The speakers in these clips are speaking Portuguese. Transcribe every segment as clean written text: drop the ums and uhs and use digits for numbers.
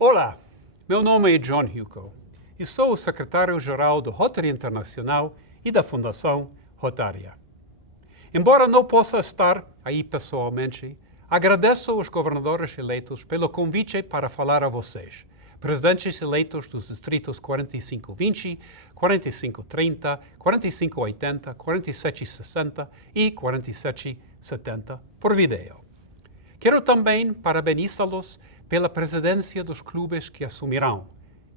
Olá, meu nome é John Hugo e sou o secretário-geral do Rotary Internacional e da Fundação Rotária. Embora não possa estar aí pessoalmente, agradeço aos governadores eleitos pelo convite para falar a vocês, presidentes eleitos dos distritos 4520, 4530, 4580, 4760 e 4770 por vídeo. Quero também parabenizá-los pela presidência dos clubes que assumirão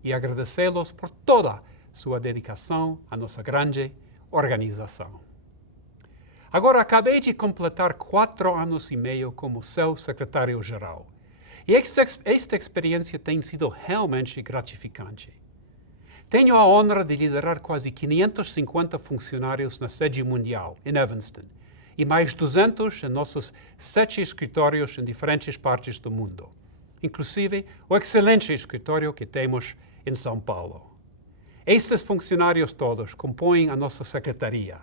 e agradecê-los por toda sua dedicação à nossa grande organização. Agora, acabei de completar 4 anos e meio como seu secretário-geral e esta experiência tem sido realmente gratificante. Tenho a honra de liderar quase 550 funcionários na sede mundial, em Evanston, e mais 200 em nossos 7 escritórios em diferentes partes do mundo, inclusive o excelente escritório que temos em São Paulo. Estes funcionários todos compõem a nossa secretaria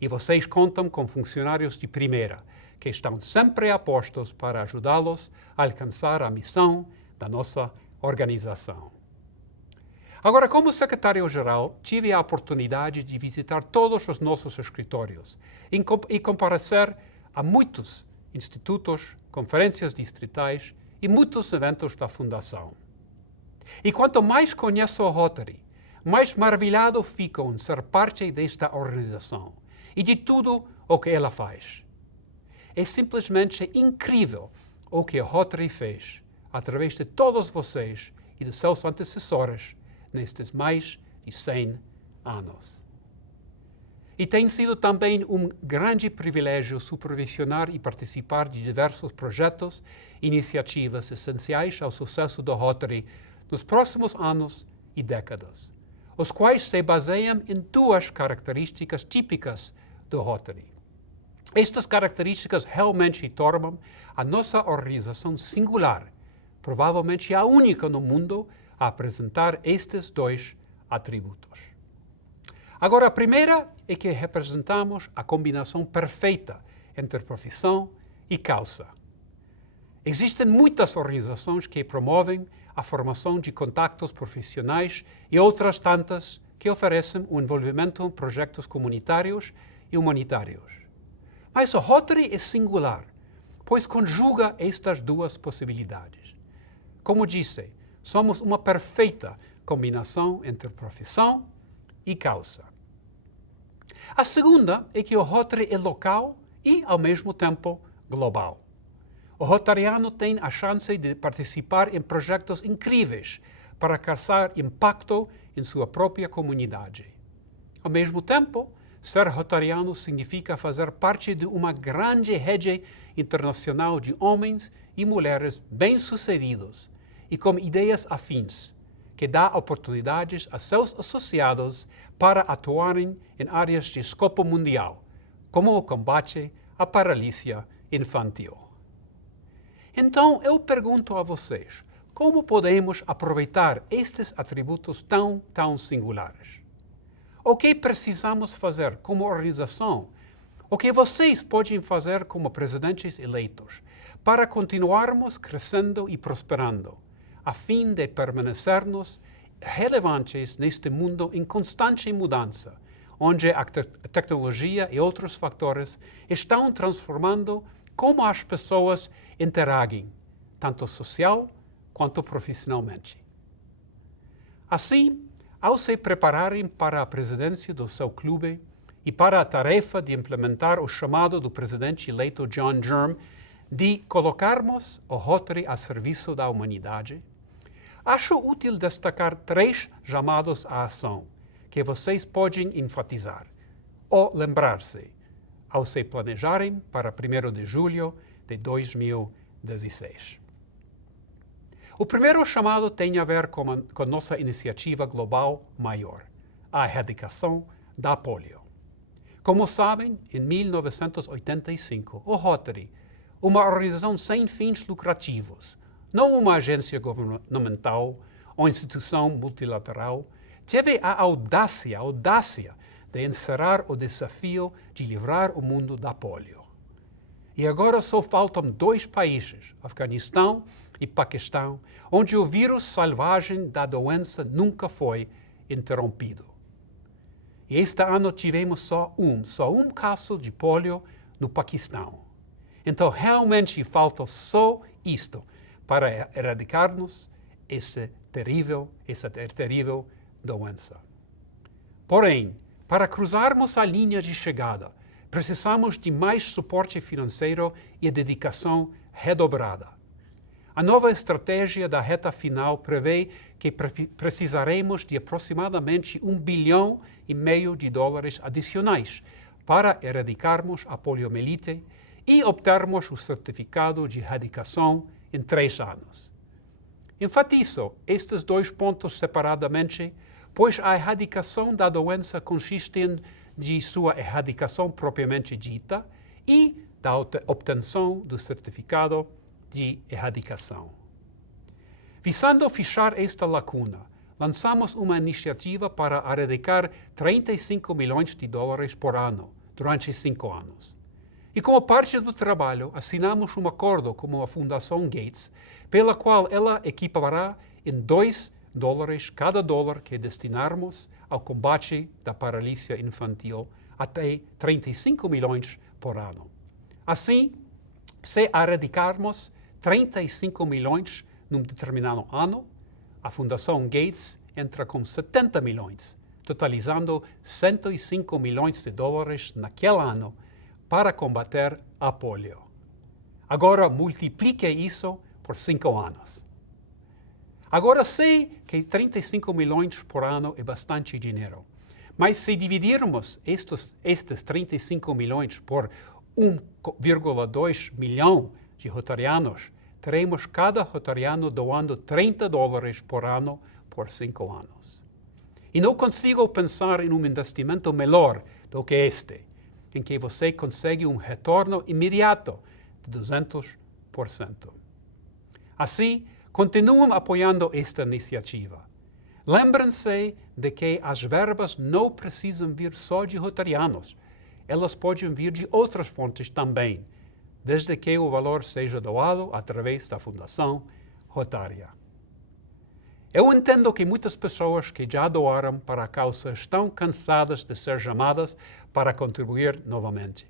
e vocês contam com funcionários de primeira que estão sempre a postos para ajudá-los a alcançar a missão da nossa organização. Agora, como secretário-geral, tive a oportunidade de visitar todos os nossos escritórios e comparecer a muitos institutos, conferências distritais e muitos eventos da Fundação. E quanto mais conheço a Rotary, mais maravilhado fico em ser parte desta organização e de tudo o que ela faz. É simplesmente incrível o que a Rotary fez através de todos vocês e de seus antecessores nestes mais de 100 anos. E tem sido também um grande privilégio supervisionar e participar de diversos projetos e iniciativas essenciais ao sucesso do Rotary nos próximos anos e décadas, os quais se baseiam em 2 características típicas do Rotary. Estas características realmente tornam a nossa organização singular, provavelmente a única no mundo a apresentar estes 2 atributos. Agora, a primeira é que representamos a combinação perfeita entre profissão e causa. Existem muitas organizações que promovem a formação de contactos profissionais e outras tantas que oferecem o envolvimento em projetos comunitários e humanitários. Mas o Rotary é singular, pois conjuga estas 2 possibilidades. Como disse, somos uma perfeita combinação entre profissão e causa. A segunda é que o Rotary é local e, ao mesmo tempo, global. O rotariano tem a chance de participar em projetos incríveis para causar impacto em sua própria comunidade. Ao mesmo tempo, ser rotariano significa fazer parte de uma grande rede internacional de homens e mulheres bem-sucedidos e com ideias afins, que dá oportunidades a seus associados para atuarem em áreas de escopo mundial, como o combate à paralisia infantil. Então, eu pergunto a vocês, como podemos aproveitar estes atributos tão singulares? O que precisamos fazer como organização? O que vocês podem fazer como presidentes eleitos para continuarmos crescendo e prosperando, a fim de permanecermos relevantes neste mundo em constante mudança, onde a tecnologia e outros fatores estão transformando como as pessoas interagem, tanto social quanto profissionalmente. Assim, ao se prepararem para a presidência do seu clube e para a tarefa de implementar o chamado do presidente eleito John Germ de colocarmos o Rotary a serviço da humanidade, acho útil destacar 3 chamados à ação que vocês podem enfatizar ou lembrar-se ao se planejarem para 1º de julho de 2016. O primeiro chamado tem a ver com nossa iniciativa global maior, a erradicação da polio. Como sabem, em 1985, o Rotary, uma organização sem fins lucrativos, não uma agência governamental ou instituição multilateral, teve a audácia de encerrar o desafio de livrar o mundo da polio. E agora só faltam 2 países, Afeganistão e Paquistão, onde o vírus selvagem da doença nunca foi interrompido. E este ano tivemos só um caso de polio no Paquistão. Então, realmente falta só isto para erradicarmos essa terrível doença. Porém, para cruzarmos a linha de chegada, precisamos de mais suporte financeiro e dedicação redobrada. A nova estratégia da reta final prevê que precisaremos de aproximadamente $1,5 bilhão de dólares adicionais para erradicarmos a poliomielite e obtermos o certificado de erradicação em 3 anos. Enfatizo estes 2 pontos separadamente, pois a erradicação da doença consiste de sua erradicação propriamente dita e da obtenção do certificado de erradicação. Visando fechar esta lacuna, lançamos uma iniciativa para erradicar $35 milhões por ano durante 5 anos. E como parte do trabalho, assinamos um acordo com a Fundação Gates, pela qual ela equipará em $2 cada dólar que destinarmos ao combate da paralisia infantil até $35 milhões por ano. Assim, se erradicarmos 35 milhões num determinado ano, a Fundação Gates entra com 70 milhões, totalizando $105 milhões naquele ano para combater a polio. Agora multiplique isso por 5 anos. Agora sei que 35 milhões por ano é bastante dinheiro, mas se dividirmos estes 35 milhões por 1,2 milhão de rotarianos, teremos cada rotariano doando $30 por ano por 5 anos. E não consigo pensar em um investimento melhor do que este, em que você consegue um retorno imediato de 200%. Assim, continuem apoiando esta iniciativa. Lembrem-se de que as verbas não precisam vir só de rotarianos. Elas podem vir de outras fontes também, desde que o valor seja doado através da Fundação Rotária. Eu entendo que muitas pessoas que já doaram para a causa estão cansadas de ser chamadas para contribuir novamente.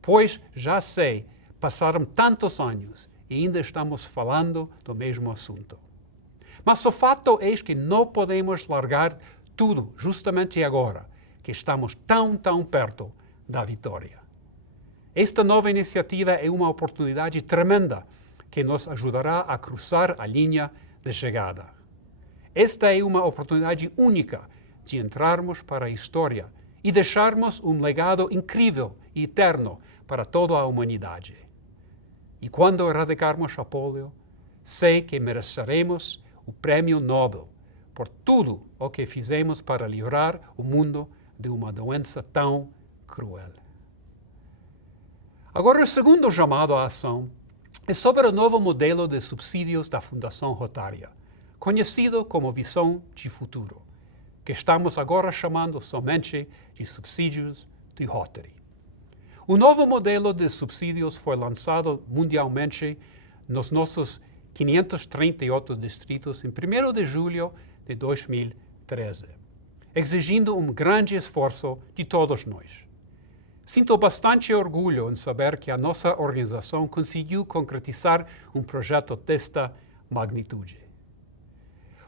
Pois, já sei, passaram tantos anos e ainda estamos falando do mesmo assunto. Mas o fato é que não podemos largar tudo justamente agora, que estamos tão perto da vitória. Esta nova iniciativa é uma oportunidade tremenda que nos ajudará a cruzar a linha de chegada. Esta é uma oportunidade única de entrarmos para a história e deixarmos um legado incrível e eterno para toda a humanidade. E quando erradicarmos a polio, sei que mereceremos o Prêmio Nobel por tudo o que fizemos para livrar o mundo de uma doença tão cruel. Agora, o segundo chamado à ação é sobre o novo modelo de subsídios da Fundação Rotária, conhecido como Visão de Futuro, que estamos agora chamando somente de subsídios de Rotary. O novo modelo de subsídios foi lançado mundialmente nos nossos 538 distritos em 1º de julho de 2013, exigindo um grande esforço de todos nós. Sinto bastante orgulho em saber que a nossa organização conseguiu concretizar um projeto desta magnitude.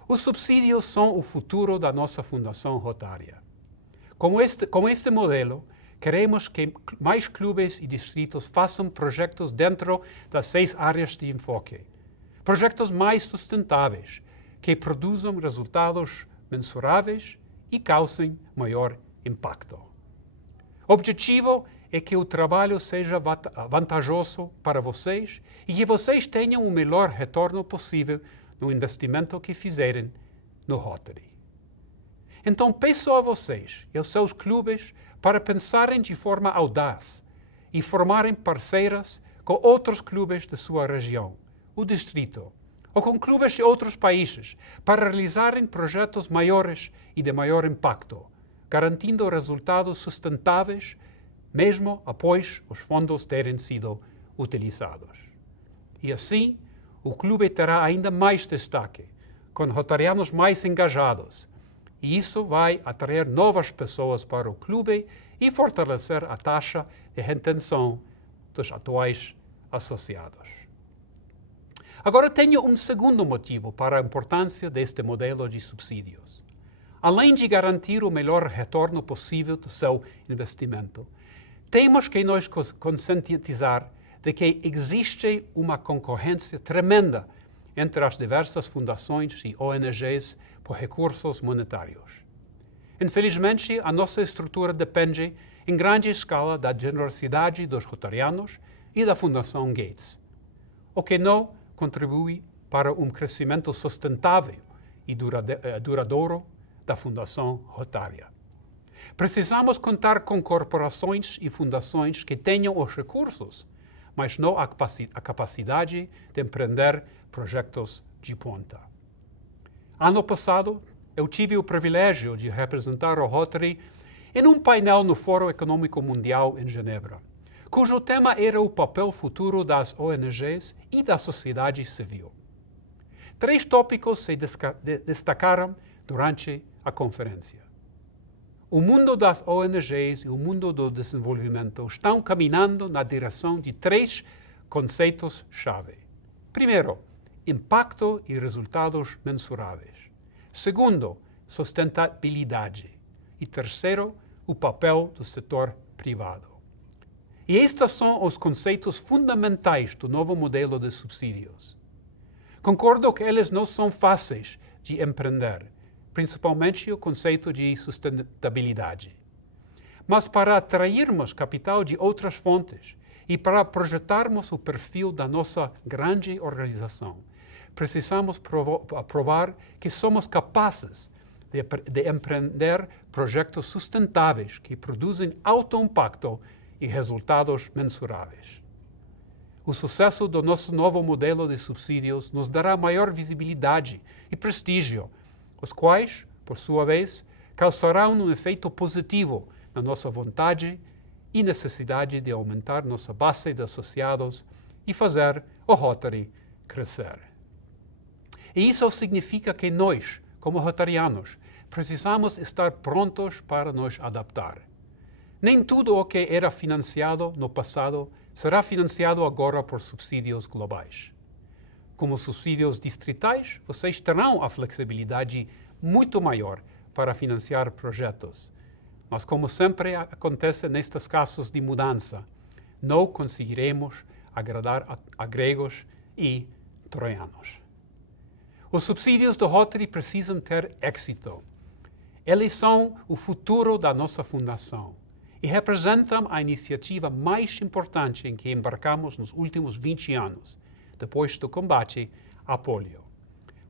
Os subsídios são o futuro da nossa Fundação Rotária. Com este modelo, queremos que mais clubes e distritos façam projetos dentro das 6 áreas de enfoque. Projetos mais sustentáveis, que produzam resultados mensuráveis e causem maior impacto. O objetivo é que o trabalho seja vantajoso para vocês e que vocês tenham o melhor retorno possível no investimento que fizerem no Rotary. Então peço a vocês e aos seus clubes para pensarem de forma audaz e formarem parceiras com outros clubes de sua região, o distrito, ou com clubes de outros países, para realizarem projetos maiores e de maior impacto, garantindo resultados sustentáveis, mesmo após os fundos terem sido utilizados. E assim, o clube terá ainda mais destaque, com rotarianos mais engajados, e isso vai atrair novas pessoas para o clube e fortalecer a taxa de retenção dos atuais associados. Agora tenho um segundo motivo para a importância deste modelo de subsídios. Além de garantir o melhor retorno possível do seu investimento, temos que nos conscientizar de que existe uma concorrência tremenda entre as diversas fundações e ONGs por recursos monetários. Infelizmente, a nossa estrutura depende em grande escala da generosidade dos rotarianos e da Fundação Gates, o que não contribui para um crescimento sustentável e duradouro da Fundação Rotária. Precisamos contar com corporações e fundações que tenham os recursos, mas não a capacidade de empreender projetos de ponta. Ano passado, eu tive o privilégio de representar o Rotary em um painel no Fórum Econômico Mundial em Genebra, cujo tema era o papel futuro das ONGs e da sociedade civil. 3 tópicos se destacaram durante a conferência. O mundo das ONGs e o mundo do desenvolvimento estão caminhando na direção de 3 conceitos-chave. Primeiro, impacto e resultados mensuráveis. Segundo, sustentabilidade. E terceiro, o papel do setor privado. E estes são os conceitos fundamentais do novo modelo de subsídios. Concordo que eles não são fáceis de empreender, principalmente o conceito de sustentabilidade. Mas para atrairmos capital de outras fontes e para projetarmos o perfil da nossa grande organização, precisamos provar que somos capazes de empreender projetos sustentáveis que produzem alto impacto e resultados mensuráveis. O sucesso do nosso novo modelo de subsídios nos dará maior visibilidade e prestígio, os quais, por sua vez, causarão um efeito positivo na nossa vontade e necessidade de aumentar nossa base de associados e fazer o Rotary crescer. E isso significa que nós, como rotarianos, precisamos estar prontos para nos adaptar. Nem tudo o que era financiado no passado será financiado agora por subsídios globais. Como subsídios distritais, vocês terão a flexibilidade muito maior para financiar projetos. Mas, como sempre acontece nestes casos de mudança, não conseguiremos agradar a gregos e troianos. Os subsídios do Rotary precisam ter êxito. Eles são o futuro da nossa fundação e representam a iniciativa mais importante em que embarcamos nos últimos 20 anos, depois do combate à polio.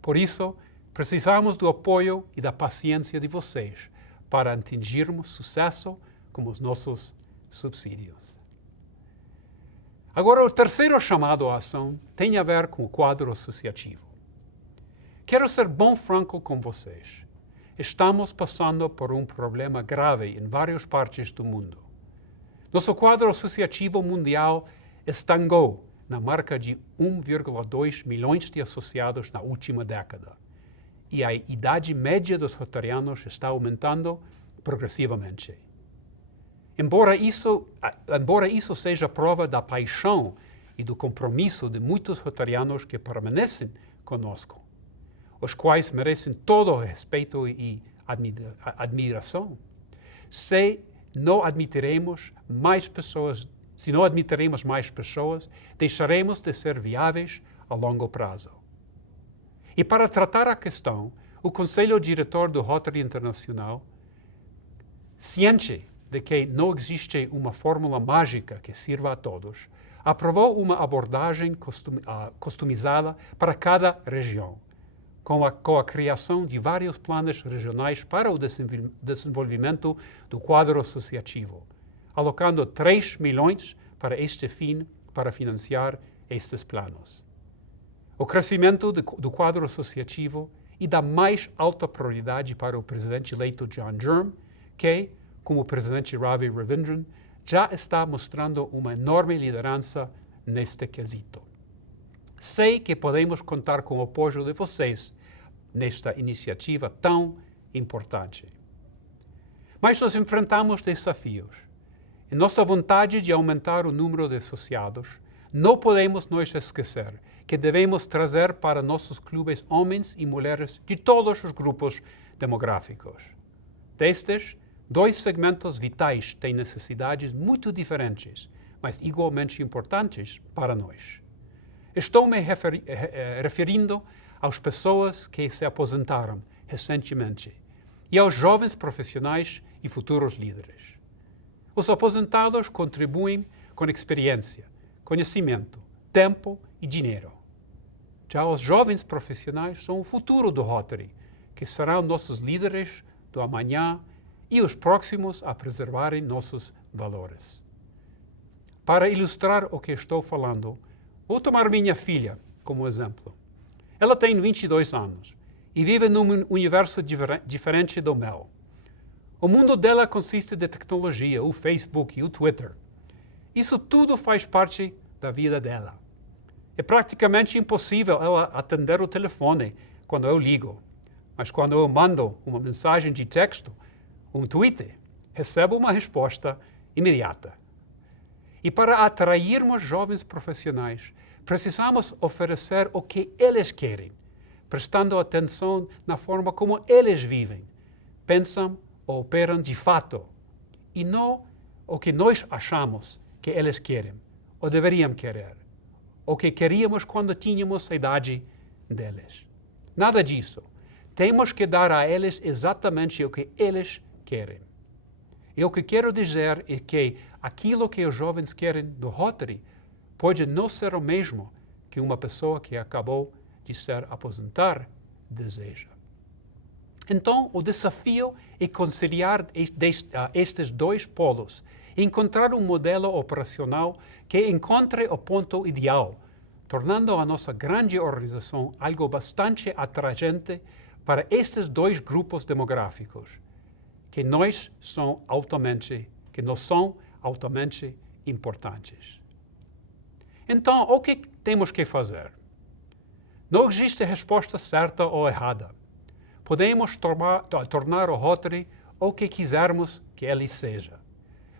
Por isso, precisamos do apoio e da paciência de vocês para atingirmos sucesso com os nossos subsídios. Agora, o terceiro chamado à ação tem a ver com o quadro associativo. Quero ser bem franco com vocês. Estamos passando por um problema grave em várias partes do mundo. Nosso quadro associativo mundial estagnou na marca de 1,2 milhões de associados na última década. E a idade média dos rotarianos está aumentando progressivamente. Embora isso seja prova da paixão e do compromisso de muitos rotarianos que permanecem conosco, os quais merecem todo o respeito e admiração, se não admitiremos mais pessoas, deixaremos de ser viáveis a longo prazo. E para tratar a questão, o Conselho Diretor do Rotary Internacional, ciente de que não existe uma fórmula mágica que sirva a todos, aprovou uma abordagem customizada para cada região, com a criação de vários planos regionais para o desenvolvimento do quadro associativo, alocando 3 milhões para este fim para financiar estes planos. O crescimento do quadro associativo e da mais alta prioridade para o presidente eleito John Durham, que, como o presidente Ravi Ravindran, já está mostrando uma enorme liderança neste quesito. Sei que podemos contar com o apoio de vocês nesta iniciativa tão importante. Mas nós enfrentamos desafios. Em nossa vontade de aumentar o número de associados, não podemos nos esquecer que devemos trazer para nossos clubes homens e mulheres de todos os grupos demográficos. Destes, 2 segmentos vitais têm necessidades muito diferentes, mas igualmente importantes para nós. Estou me referindo às pessoas que se aposentaram recentemente e aos jovens profissionais e futuros líderes. Os aposentados contribuem com experiência, conhecimento, tempo e dinheiro. Já os jovens profissionais são o futuro do Rotary, que serão nossos líderes do amanhã e os próximos a preservarem nossos valores. Para ilustrar o que estou falando, vou tomar minha filha como exemplo. Ela tem 22 anos e vive num universo diferente do meu. O mundo dela consiste de tecnologia, o Facebook e o Twitter. Isso tudo faz parte da vida dela. É praticamente impossível ela atender o telefone quando eu ligo. Mas quando eu mando uma mensagem de texto, um tweet, recebo uma resposta imediata. E para atrairmos jovens profissionais, precisamos oferecer o que eles querem, prestando atenção na forma como eles vivem, pensam ou operam de fato, e não o que nós achamos que eles querem, ou deveriam querer, o que queríamos quando tínhamos a idade deles. Nada disso. Temos que dar a eles exatamente o que eles querem. E o que quero dizer é que aquilo que os jovens querem do Rotary pode não ser o mesmo que uma pessoa que acabou de se aposentar deseja. Então, o desafio é conciliar estes 2 polos e encontrar um modelo operacional que encontre o ponto ideal, tornando a nossa grande organização algo bastante atraente para estes 2 grupos demográficos, que nos são altamente importantes. Então, o que temos que fazer? Não existe resposta certa ou errada. Podemos tornar o Rotary o que quisermos que ele seja.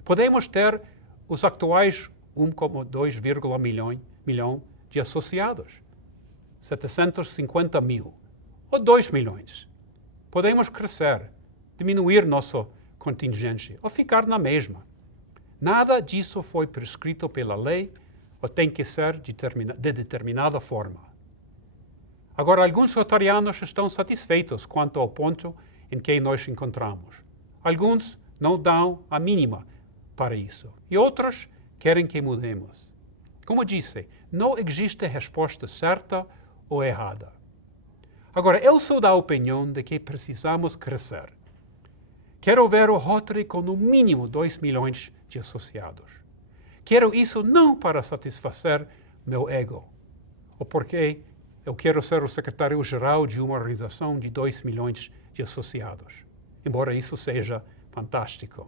Podemos ter os atuais 1,2 milhão de associados, 750 mil ou 2 milhões. Podemos crescer, diminuir nossa contingência ou ficar na mesma. Nada disso foi prescrito pela lei ou tem que ser de determinada forma. Agora, alguns rotarianos estão satisfeitos quanto ao ponto em que nos encontramos. Alguns não dão a mínima para isso. E outros querem que mudemos. Como disse, não existe resposta certa ou errada. Agora, eu sou da opinião de que precisamos crescer. Quero ver o Rotary com no mínimo 2 milhões de associados. Quero isso não para satisfazer meu ego, ou porque eu quero ser o secretário-geral de uma organização de 2 milhões de associados, embora isso seja fantástico.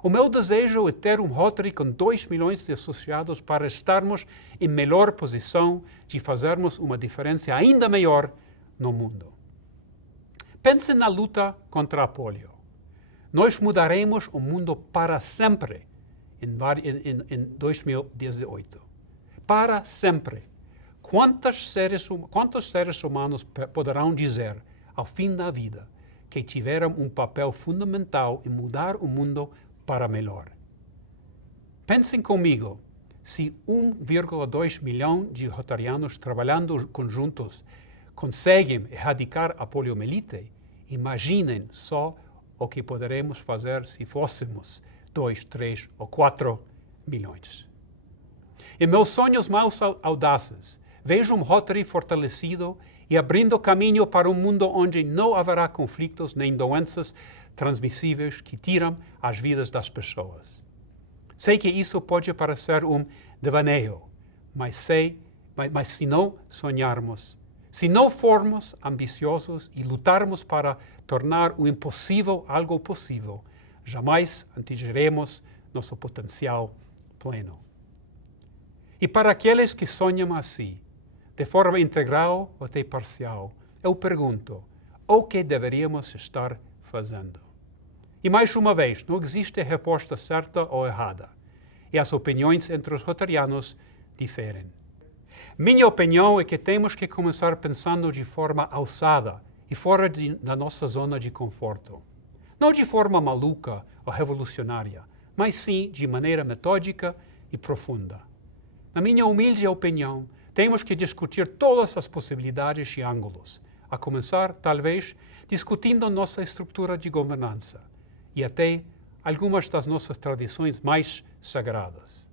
O meu desejo é ter um Rotary com 2 milhões de associados para estarmos em melhor posição de fazermos uma diferença ainda maior no mundo. Pense na luta contra a polio. Nós mudaremos o mundo para sempre em 2018. Para sempre. Quantos seres humanos poderão dizer, ao fim da vida, que tiveram um papel fundamental em mudar o mundo para melhor? Pensem comigo, se 1,2 milhão de rotarianos trabalhando conjuntos conseguem erradicar a poliomielite, imaginem só o que poderemos fazer se fôssemos 2, 3 ou 4 milhões. Em meus sonhos mais audazes, vejo um Rotary fortalecido e abrindo caminho para um mundo onde não haverá conflitos nem doenças transmissíveis que tiram as vidas das pessoas. Sei que isso pode parecer um devaneio, mas se não sonharmos, se não formos ambiciosos e lutarmos para tornar o impossível algo possível, jamais atingiremos nosso potencial pleno. E para aqueles que sonham assim, de forma integral ou de parcial, eu pergunto, o que deveríamos estar fazendo? E mais uma vez, não existe resposta certa ou errada, e as opiniões entre os rotarianos diferem. Minha opinião é que temos que começar pensando de forma ousada e fora da nossa zona de conforto. Não de forma maluca ou revolucionária, mas sim de maneira metódica e profunda. Na minha humilde opinião, temos que discutir todas as possibilidades e ângulos, a começar, talvez, discutindo nossa estrutura de governança e até algumas das nossas tradições mais sagradas.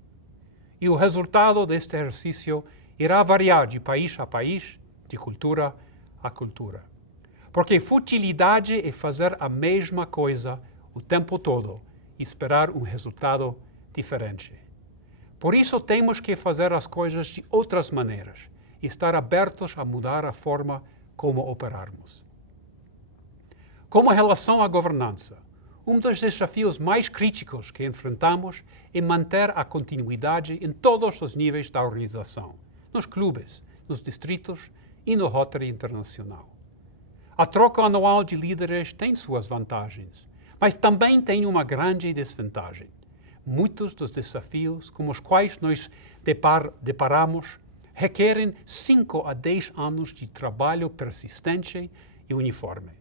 E o resultado deste exercício irá variar de país a país, de cultura a cultura. Porque futilidade é fazer a mesma coisa o tempo todo e esperar um resultado diferente. Por isso temos que fazer as coisas de outras maneiras e estar abertos a mudar a forma como operarmos. Como relação à governança, um dos desafios mais críticos que enfrentamos é manter a continuidade em todos os níveis da organização, nos clubes, nos distritos e no Rotary Internacional. A troca anual de líderes tem suas vantagens, mas também tem uma grande desvantagem. Muitos dos desafios com os quais nos deparamos requerem 5 a 10 anos de trabalho persistente e uniforme.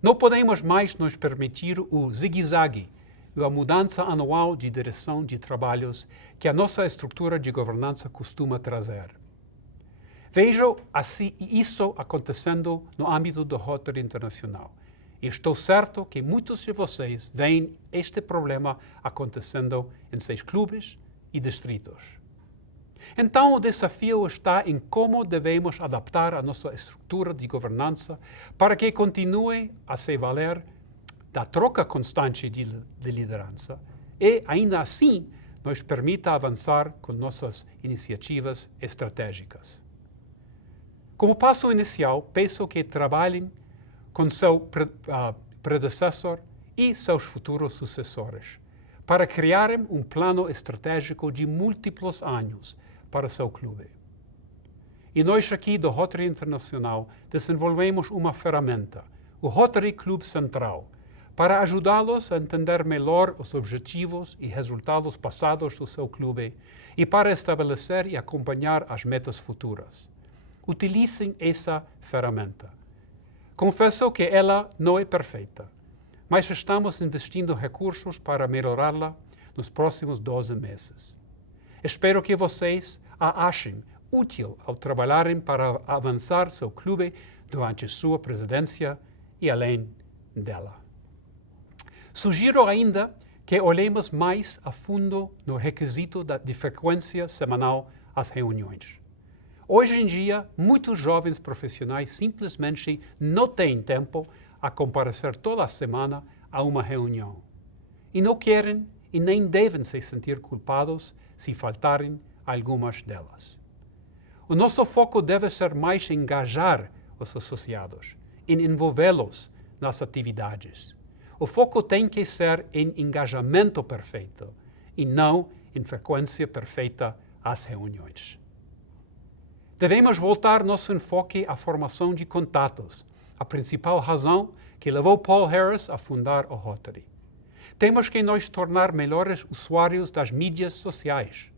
Não podemos mais nos permitir o zigue-zague e a mudança anual de direção de trabalhos que a nossa estrutura de governança costuma trazer. Vejo assim isso acontecendo no âmbito do Rotary Internacional. E estou certo que muitos de vocês veem este problema acontecendo em seus clubes e distritos. Então, o desafio está em como devemos adaptar a nossa estrutura de governança para que continue a se valer da troca constante de liderança e, ainda assim, nos permita avançar com nossas iniciativas estratégicas. Como passo inicial, peço que trabalhem com seu predecessor e seus futuros sucessores, para criarem um plano estratégico de múltiplos anos para seu clube. E nós aqui do Rotary Internacional desenvolvemos uma ferramenta, o Rotary Club Central, para ajudá-los a entender melhor os objetivos e resultados passados do seu clube e para estabelecer e acompanhar as metas futuras. Utilizem essa ferramenta. Confesso que ela não é perfeita, mas estamos investindo recursos para melhorá-la nos próximos 12 meses. Espero que vocês a achem útil ao trabalharem para avançar seu clube durante sua presidência e além dela. Sugiro ainda que olhemos mais a fundo no requisito de frequência semanal às reuniões. Hoje em dia, muitos jovens profissionais simplesmente não têm tempo a comparecer toda a semana a uma reunião. E não querem e nem devem se sentir culpados se faltarem algumas delas. O nosso foco deve ser mais engajar os associados, em envolvê-los nas atividades. O foco tem que ser em engajamento perfeito e não em frequência perfeita às reuniões. Devemos voltar nosso enfoque à formação de contatos, a principal razão que levou Paul Harris a fundar o Rotary. Temos que nos tornar melhores usuários das mídias sociais.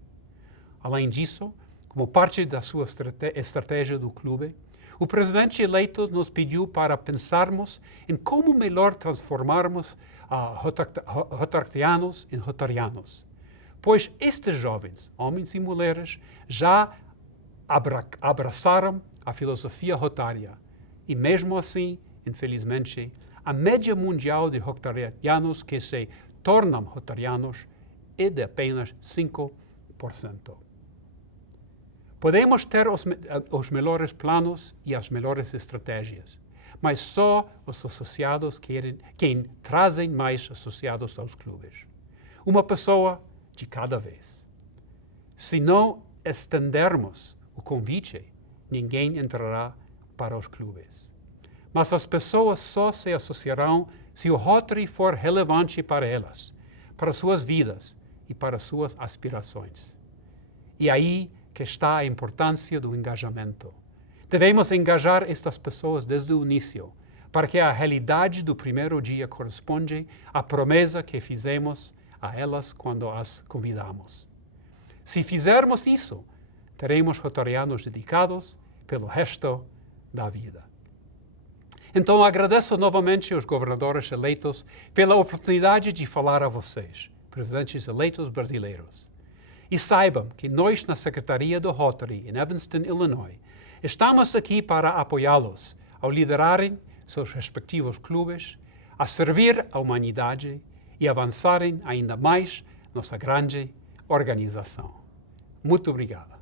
Além disso, como parte da sua estratégia do clube, o presidente eleito nos pediu para pensarmos em como melhor transformarmos rotarianos em rotarianos, pois estes jovens, homens e mulheres, já abraçaram a filosofia rotária e, mesmo assim, infelizmente, a média mundial de rotarianos que se tornam rotarianos é de apenas 5%. Podemos ter os melhores planos e as melhores estratégias, mas só os associados quem trazem mais associados aos clubes. Uma pessoa de cada vez. Se não estendermos o convite, ninguém entrará para os clubes. Mas as pessoas só se associarão se o Rotary for relevante para elas, para suas vidas e para suas aspirações. E aí que está a importância do engajamento. Devemos engajar estas pessoas desde o início, para que a realidade do primeiro dia corresponda à promessa que fizemos a elas quando as convidamos. Se fizermos isso, teremos rotarianos dedicados pelo resto da vida. Então, agradeço novamente aos governadores eleitos pela oportunidade de falar a vocês, presidentes eleitos brasileiros. E saibam que nós, na Secretaria do Rotary, em Evanston, Illinois, estamos aqui para apoiá-los ao liderarem seus respectivos clubes, a servir a humanidade e avançarem ainda mais nossa grande organização. Muito obrigado.